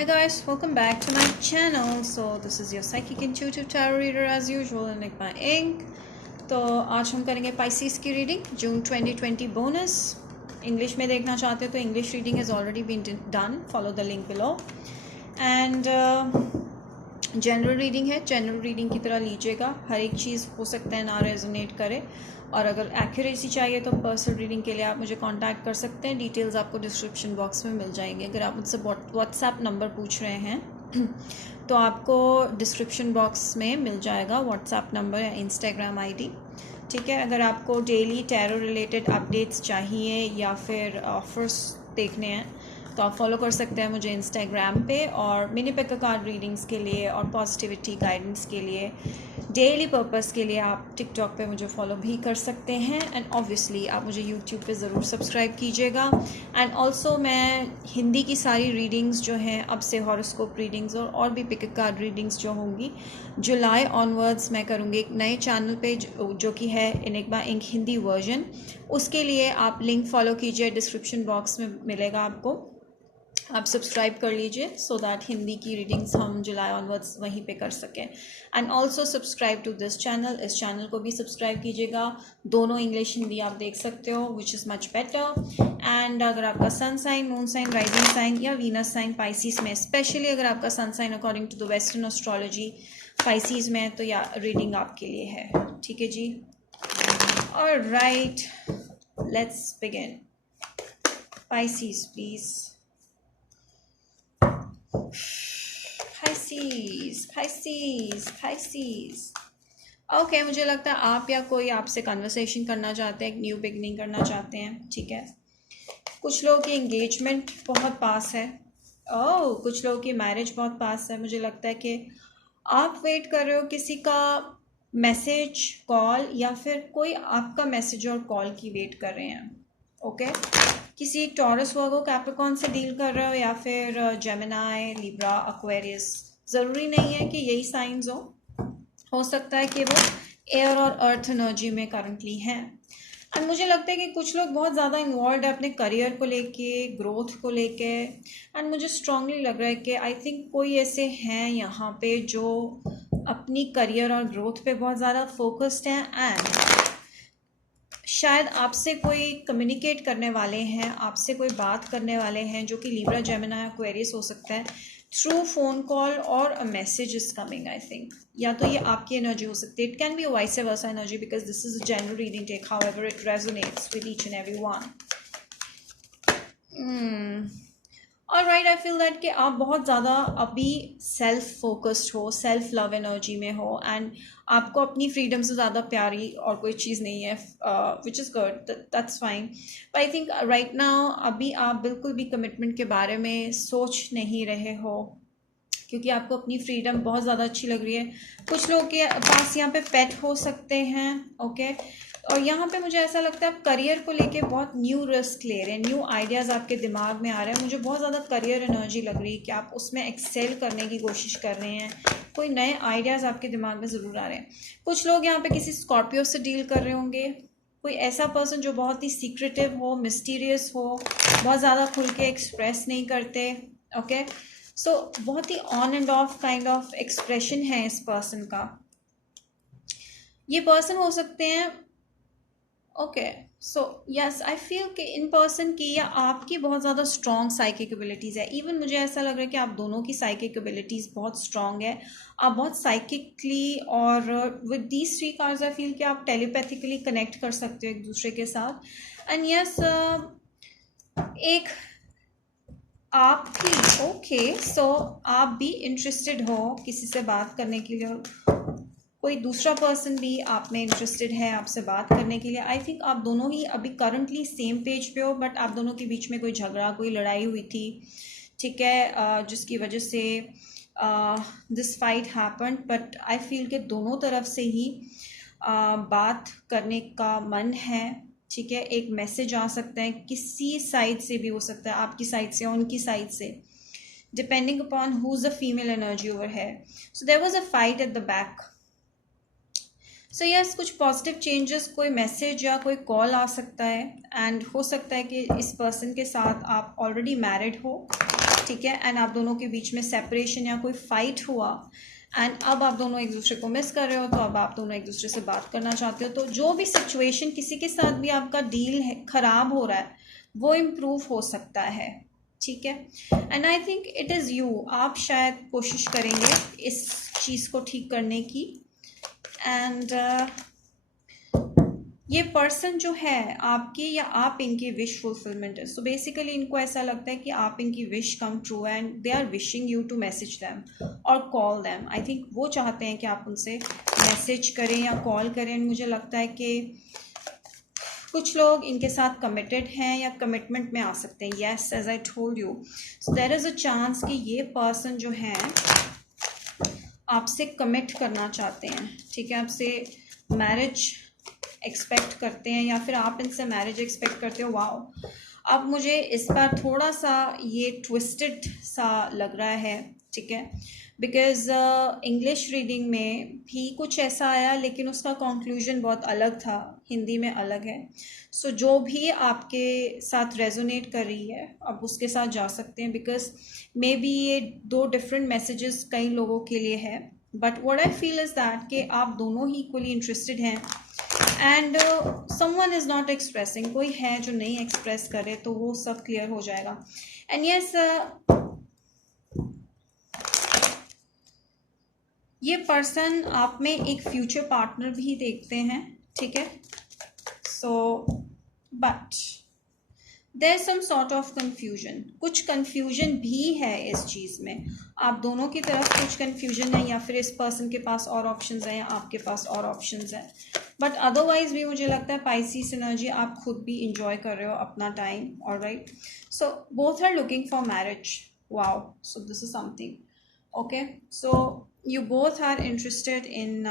Hi guys, welcome back to my channel. So this is your psychic intuitive tarot reader as usual, Enigma Inc. तो आज हम करेंगे Pisces की reading जून 2020 bonus. English में देखना चाहते हो तो English reading has already been done. Follow the link below. And general reading है. जनरल रीडिंग की तरह लीजिएगा. हर एक चीज़ हो सकता है ना रेजोनेट करे, और अगर एक्यूरेसी चाहिए तो पर्सनल रीडिंग के लिए आप मुझे कांटेक्ट कर सकते हैं. डिटेल्स आपको डिस्क्रिप्शन बॉक्स में मिल जाएंगे. अगर आप मुझसे व्हाट्सएप नंबर पूछ रहे हैं तो आपको डिस्क्रिप्शन बॉक्स में मिल जाएगा व्हाट्सएप नंबर या इंस्टाग्राम आईडी. ठीक है. अगर आपको डेली टैरो रिलेटेड अपडेट्स चाहिए या फिर ऑफर्स देखने हैं तो आप फॉलो कर सकते हैं मुझे इंस्टाग्राम पे. और मिनी पिक कार्ड रीडिंग्स के लिए और पॉजिटिविटी गाइडेंस के लिए, डेली पर्पस के लिए आप टिकटॉक पे मुझे फॉलो भी कर सकते हैं. एंड ऑब्वियसली आप मुझे यूट्यूब पे ज़रूर सब्सक्राइब कीजिएगा. एंड ऑल्सो मैं हिंदी की सारी रीडिंग्स जो हैं अब से, हॉरोस्कोप रीडिंग्स और भी पिक कार्ड रीडिंग्स जो होंगी जुलाई ऑनवर्ड्स मैं करूँगी एक नए चैनल पे जो कि है एनिग्मा इंक हिंदी वर्जन. उसके लिए आप लिंक फॉलो कीजिए, डिस्क्रिप्शन बॉक्स में मिलेगा आपको. आप सब्सक्राइब कर लीजिए सो दैट हिंदी की रीडिंग्स हम जुलाई ऑनवर्ड्स वहीं पे कर सकें. And also subscribe to this channel. इस चैनल को भी सब्सक्राइब कीजिएगा. दोनों इंग्लिश हिंदी आप देख सकते हो, which is much better. And अगर आपका sun sign, moon sign, rising sign या वीनस साइन पाइसिस में, स्पेशली अगर आपका sun sign according to the western astrology Pisces में, तो या रीडिंग आपके लिए है. ठीक है जी. Alright, let's begin. Pisces please. Pisces. Okay, मुझे लगता है आप या कोई आपसे कन्वर्सेशन करना चाहते हैं, एक न्यू बिगनिंग करना चाहते हैं. ठीक है. कुछ लोगों की एंगेजमेंट बहुत पास है. कुछ लोगों की मैरिज बहुत पास है. मुझे लगता है कि आप वेट कर रहे हो किसी का मैसेज, कॉल, या फिर कोई आपका मैसेज और कॉल की वेट कर रहे हैं. ओके. किसी टॉरस, वर्गो, कैप्रिकॉर्न से डील कर रहे हो, या फिर जेमिनाई, लिब्रा, एक्वेरियस. ज़रूरी नहीं है कि यही साइंस हो सकता है कि वो एयर और अर्थ एनर्जी में करंटली हैं. एंड मुझे लगता है कि कुछ लोग बहुत ज़्यादा इन्वॉल्व है अपने करियर को लेके, ग्रोथ को लेके. एंड मुझे स्ट्रांगली लग रहा है कि आई थिंक कोई ऐसे हैं यहाँ पे जो अपनी करियर और ग्रोथ पे बहुत ज़्यादा फोकस्ड हैं. एंड शायद आपसे कोई कम्युनिकेट करने वाले हैं, आपसे कोई बात करने वाले हैं, जो कि लिब्रा, जेमिनी, एक्वेरियस हो सकता है, थ्रू फोन कॉल और a message is coming. I think या तो ये आपकी एनर्जी हो सकती है. It can be a vice versa energy because this is a general reading. Take however it resonates with each and every one. Alright, I feel that कि आप बहुत ज़्यादा अभी सेल्फ फोकस्ड हो, सेल्फ लव एनर्जी में हो. And आपको अपनी फ्रीडम से ज़्यादा प्यारी और कोई चीज़ नहीं है, which is good. That's fine. But I think right now अभी आप बिल्कुल भी कमिटमेंट के बारे में सोच नहीं रहे हो, क्योंकि आपको अपनी फ्रीडम बहुत ज़्यादा अच्छी लग रही है. कुछ लोगों के पास यहाँ पे पेट हो सकते हैं. ओके. और यहाँ पे मुझे ऐसा लगता है आप करियर को लेके बहुत न्यू रिस्क ले रहे हैं, न्यू आइडियाज़ आपके दिमाग में आ रहे हैं. मुझे बहुत ज़्यादा करियर एनर्जी लग रही है कि आप उसमें एक्सेल करने की कोशिश कर रहे हैं. कोई नए आइडियाज़ आपके दिमाग में ज़रूर आ रहे हैं. कुछ लोग यहाँ पे किसी स्कॉर्पियो से डील कर रहे होंगे. कोई ऐसा पर्सन जो बहुत ही सीक्रेटिव हो, मिस्टीरियस हो, बहुत ज़्यादा खुल के एक्सप्रेस नहीं करते. ओके. सो बहुत ही on and off kind of expression है इस पर्सन का. ये पर्सन हो सकते हैं. Okay. So yes, I feel कि इन पर्सन की या आपकी बहुत ज़्यादा स्ट्रॉन्ग साइकिक एबिलिटीज़ है. इवन मुझे ऐसा लग रहा है कि आप दोनों की साइकिक एबिलिटीज़ बहुत स्ट्रॉन्ग है. आप बहुत साइकिकली, और with these 3 cards I feel कि आप टेलीपैथिकली कनेक्ट कर सकते हो एक दूसरे के साथ. एंड यस, एक आप भी ओके. सो आप भी इंटरेस्टेड हो किसी से बात करने के लिए, कोई दूसरा पर्सन भी आप में इंटरेस्टेड है आपसे बात करने के लिए. आई थिंक आप दोनों ही अभी करंटली सेम पेज पे हो, बट आप दोनों के बीच में कोई झगड़ा, कोई लड़ाई हुई थी. ठीक है. जिसकी वजह से this fight happen. But I feel कि दोनों तरफ से ही बात करने का मन है. ठीक है. एक मैसेज आ सकता है, किसी साइड से भी हो सकता है, आपकी साइड से, उनकी साइड से, depending upon who is the female energy over है. So there was a fight at the back. So yes, कुछ पॉजिटिव चेंजेस, कोई मैसेज या कोई कॉल आ सकता है. एंड हो सकता है कि इस पर्सन के साथ आप ऑलरेडी मैरिड हो. ठीक है, एंड आप दोनों के बीच में सेपरेशन या कोई फाइट हुआ एंड अब आप दोनों एक दूसरे को मिस कर रहे हो, तो अब आप दोनों एक दूसरे से बात करना चाहते हो। तो जो भी सिचुएशन किसी के साथ भी आपका डील है खराब हो रहा है वो इम्प्रूव हो सकता है, ठीक है। And I think it is you, आप शायद कोशिश करेंगे इस चीज़ को ठीक करने की। एंड ये पर्सन जो है आपकी या आप इनकी विश फुलफिलमेंट है। सो बेसिकली इनको ऐसा लगता है कि आप इनकी विश कम ट्रू है and they are wishing you to message them और कॉल दैम। आई थिंक वो चाहते हैं कि आप उनसे मैसेज करें या कॉल करें। मुझे लगता है कि कुछ लोग इनके साथ कमिटेड हैं या कमिटमेंट में आ सकते हैं। Yes, as I told you, so there is a chance कि ये पर्सन जो है आपसे कमिट करना चाहते हैं, ठीक है, आपसे मैरिज एक्सपेक्ट करते हैं या फिर आप इनसे मैरिज एक्सपेक्ट करते हो। वाओ, अब मुझे इस बार थोड़ा सा ये ट्विस्टेड सा लग रहा है, ठीक है, बिकॉज इंग्लिश रीडिंग में भी कुछ ऐसा आया लेकिन उसका कंक्लूजन बहुत अलग था, हिंदी में अलग है। सो जो भी आपके साथ रेजोनेट कर रही है अब उसके साथ जा सकते हैं, बिकॉज मे बी ये 2 डिफरेंट मैसेजेस कई लोगों के लिए है। But what I feel is that कि आप दोनों ही इक्वली इंटरेस्टेड हैं and someone is not expressing, कोई है जो नहीं एक्सप्रेस करे, तो वो सब क्लियर हो जाएगा। एंड यस, ये पर्सन आप में एक फ्यूचर पार्टनर भी देखते हैं, ठीक है। So but there some sort of confusion, कुछ कन्फ्यूजन भी है इस चीज़ में। आप दोनों की तरफ कुछ कन्फ्यूजन है या फिर इस पर्सन के पास और ऑप्शंस हैं या आपके पास और ऑप्शंस हैं। बट अदरवाइज भी मुझे लगता है पाइसिस एनर्जी आप खुद भी इंजॉय कर रहे हो अपना time, alright. So both are looking for marriage. Wow, so this is something, okay. So you both are interested in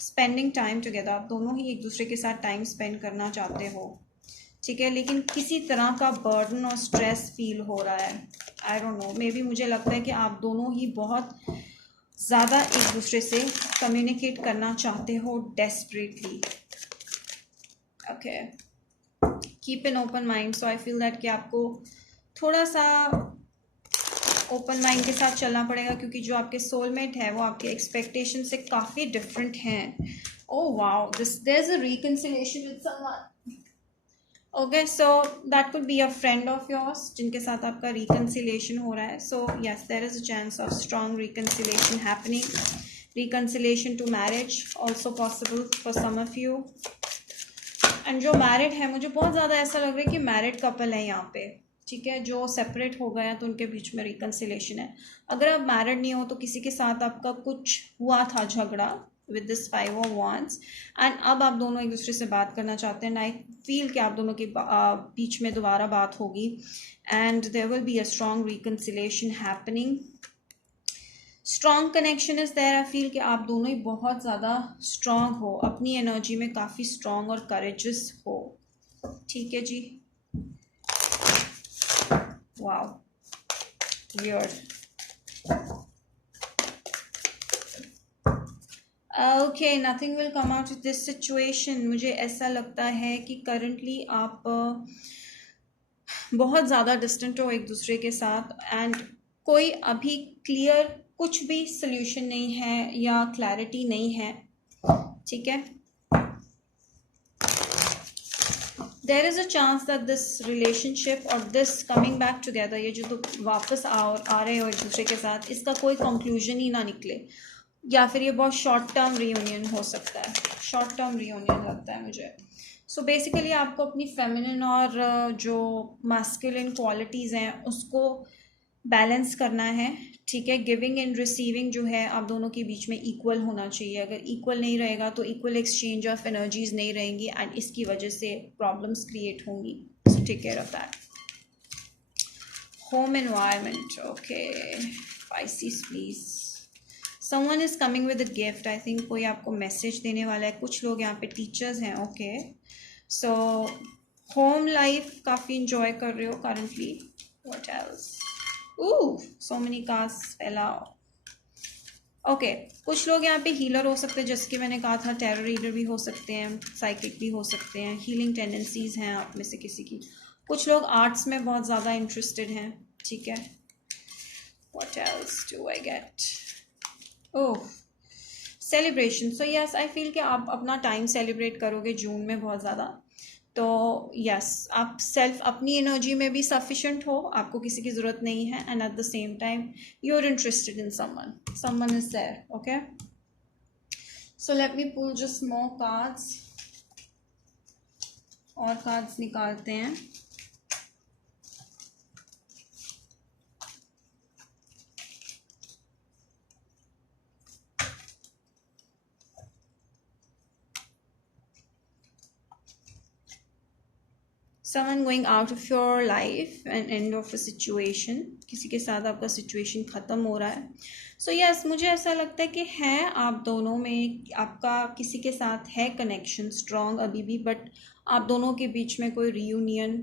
spending time together. आप दोनों ही एक दूसरे के साथ टाइम स्पेंड करना चाहते हो, ठीक है, लेकिन किसी तरह का बर्डन और स्ट्रेस फील हो रहा है। I don't know, may be मुझे लगता है कि आप दोनों ही बहुत ज़्यादा एक दूसरे से कम्युनिकेट करना चाहते हो desperately, okay. Keep an open mind. So I feel that कि आपको थोड़ा सा ओपन माइंड के साथ चलना पड़ेगा, क्योंकि जो आपके सोलमेट है वो आपके एक्सपेक्टेशन से काफ़ी डिफरेंट हैं। Oh wow, there is a reconciliation with someone, okay. So that could be a friend of yours जिनके साथ आपका रिकंसिलिएशन हो रहा है। So yes, there is a chance of strong reconciliation happening, reconciliation to marriage also possible for some of you. And जो married है, मुझे बहुत ज़्यादा ऐसा लग रहा है कि मैरिड कपल है यहाँ पे, ठीक है। जो सेपरेट हो गया तो उनके बीच में रिकंसिलिएशन है। अगर आप मैरिड नहीं हो तो किसी के साथ आपका कुछ हुआ था झगड़ा with this 5 of wands and अब आप दोनों एक दूसरे से बात करना चाहते हैं। आई फील कि आप दोनों के बीच में दोबारा बात होगी and there will be a strong reconciliation happening. Strong connection is there. I feel कि आप दोनों ही बहुत ज़्यादा स्ट्रॉन्ग हो, अपनी एनर्जी में काफ़ी स्ट्रॉन्ग और करेजियस हो, ठीक है जी। Wow, weird, okay, nothing will come out of this situation. मुझे ऐसा लगता है कि करंटली आप बहुत ज़्यादा डिस्टेंट हो एक दूसरे के साथ एंड कोई अभी क्लियर कुछ भी सोल्यूशन नहीं है या क्लैरिटी नहीं है, ठीक है। There is a chance that this relationship और दिस कमिंग बैक टुगेदर, ये जो तो वापस आ रहे हो एक दूसरे के साथ, इसका कोई कंक्लूजन ही ना निकले, या फिर ये बहुत शॉर्ट टर्म रियूनियन हो सकता है। शॉर्ट टर्म रियूनियन लगता है मुझे। सो बेसिकली आपको अपनी फेमिनिन और जो मैस्कुलिन क्वालिटीज़ हैं उसको बैलेंस करना है, ठीक है। गिविंग एंड रिसीविंग जो है आप दोनों के बीच में इक्वल होना चाहिए। अगर इक्वल नहीं रहेगा तो इक्वल एक्सचेंज ऑफ एनर्जीज नहीं रहेंगी एंड इसकी वजह से प्रॉब्लम्स क्रिएट होंगी। So take care of that. Home environment, okay, Pisces please. Someone is coming with a gift. I think कोई आपको मैसेज देने वाला है। कुछ लोग यहाँ पे टीचर्स हैं, ओके। सो होम लाइफ काफ़ी इंजॉय कर रहे हो currently. What else? So many cards फैलाओ, ओके। कुछ लोग यहाँ पे हीलर हो सकते हैं, जैसे कि मैंने कहा था, टेरर रीडर भी हो सकते हैं, साइकिक भी हो सकते हैं। हीलिंग टेंडेंसीज हैं आप में से किसी की। कुछ लोग आर्ट्स में बहुत ज़्यादा इंटरेस्टेड हैं, ठीक है, what else do I get? Oh, celebration. So yes, I feel कि आप अपना टाइम सेलिब्रेट करोगे जून में बहुत ज़्यादा. तो यस, आप सेल्फ अपनी एनर्जी में भी सफिशेंट हो, आपको किसी की ज़रूरत नहीं है, and at the same time you are interested in someone is there. Okay, so let me pull just more cards. और कार्ड्स निकालते हैं. Someone going out of your life, an end of a situation. किसी के साथ आपका situation ख़त्म हो रहा है. सो यस, मुझे ऐसा लगता है कि है आप दोनों में, आपका किसी के साथ है कनेक्शन स्ट्रॉन्ग अभी भी, बट आप दोनों के बीच में कोई रीयूनियन,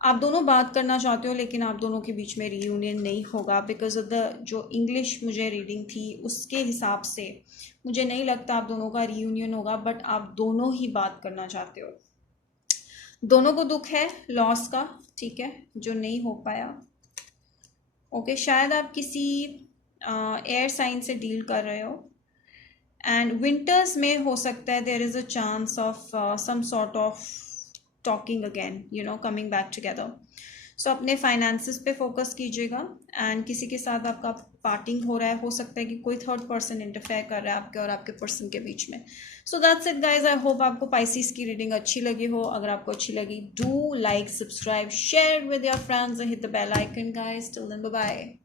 आप दोनों बात करना चाहते हो लेकिन आप दोनों के बीच में रीयूनियन नहीं होगा बिकॉज ऑफ द जो इंग्लिश मुझे रीडिंग थी उसके हिसाब से मुझे नहीं लगता आप दोनों का रीयूनियन होगा, बट आप दोनों ही बात करना चाहते हो. दोनों को दुख है लॉस का, ठीक है, जो नहीं हो पाया. ओके, शायद आप किसी एयर साइन से डील कर रहे हो, एंड विंटर्स में हो सकता है there is a chance of some sort of talking again, you know, coming back together. So अपने फाइनेंसेस पे फोकस कीजिएगा, एंड किसी के साथ आपका पार्टिंग हो रहा है, हो सकता है कि कोई थर्ड पर्सन इंटरफेयर कर रहा है आपके और आपके पर्सन के बीच में. So that's it guys. I hope आपको पाइसिस की रीडिंग अच्छी लगी हो. अगर आपको अच्छी लगी, do like, subscribe, share with your friends and hit the bell icon guys. Till then, bye bye.